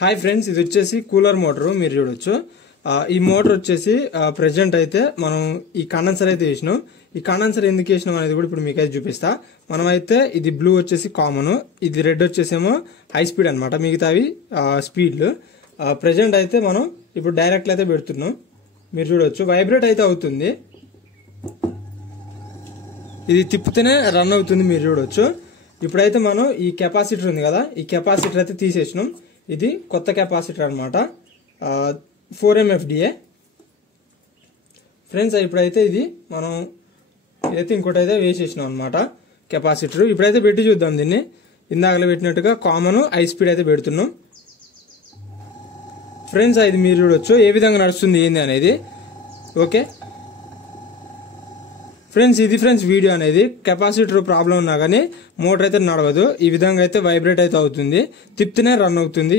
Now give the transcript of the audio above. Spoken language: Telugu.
హాయ్ ఫ్రెండ్స్, ఇది వచ్చేసి కూలర్ మోటార్ మీరు చూడొచ్చు. ఈ మోటార్ వచ్చేసి ప్రెజెంట్ అయితే మనం ఈ కండెన్సర్ అయితే వేసినాం. ఈ కండెన్సర్ ఎందుకు వేసినాం అనేది కూడా ఇప్పుడు మీకు అయితే చూపిస్తా. మనమైతే ఇది బ్లూ వచ్చేసి కామన్, ఇది రెడ్ వచ్చేసేమో హై స్పీడ్ అనమాట, మిగతావి స్పీడ్లు. ప్రెజెంట్ అయితే మనం ఇప్పుడు డైరెక్ట్ అయితే పెడుతున్నాం. మీరు చూడొచ్చు వైబ్రేట్ అయితే అవుతుంది, ఇది తిప్పితేనే రన్ అవుతుంది. మీరు చూడొచ్చు. ఇప్పుడైతే మనం ఈ కెపాసిటర్ ఉంది కదా, ఈ కెపాసిటర్ అయితే తీసేసినాం. ఇది కొత్త కెపాసిటర్ అనమాట, 4MFDA ఫ్రెండ్స్. ఇప్పుడైతే ఇది మనం ఇదైతే ఇంకోటి అయితే వేసేసినాం అనమాట కెపాసిటర్. ఇప్పుడైతే పెట్టి చూద్దాం దీన్ని. ఇందాకలో పెట్టినట్టుగా కామన్ హై స్పీడ్ అయితే పెడుతున్నాం ఫ్రెండ్స్. ఇది మీరు చూడొచ్చు ఏ విధంగా నడుస్తుంది ఏంది అనేది. ఓకే ఫ్రెండ్స్, ఇది ఫ్రెండ్స్ వీడియో అనేది. కెపాసిటర్ ప్రాబ్లం ఉన్నా కానీ మోటార్ అయితే నడవదు. ఈ విధంగా అయితే వైబ్రేట్ అయితే అవుతుంది, తిప్పితేనే రన్ అవుతుంది.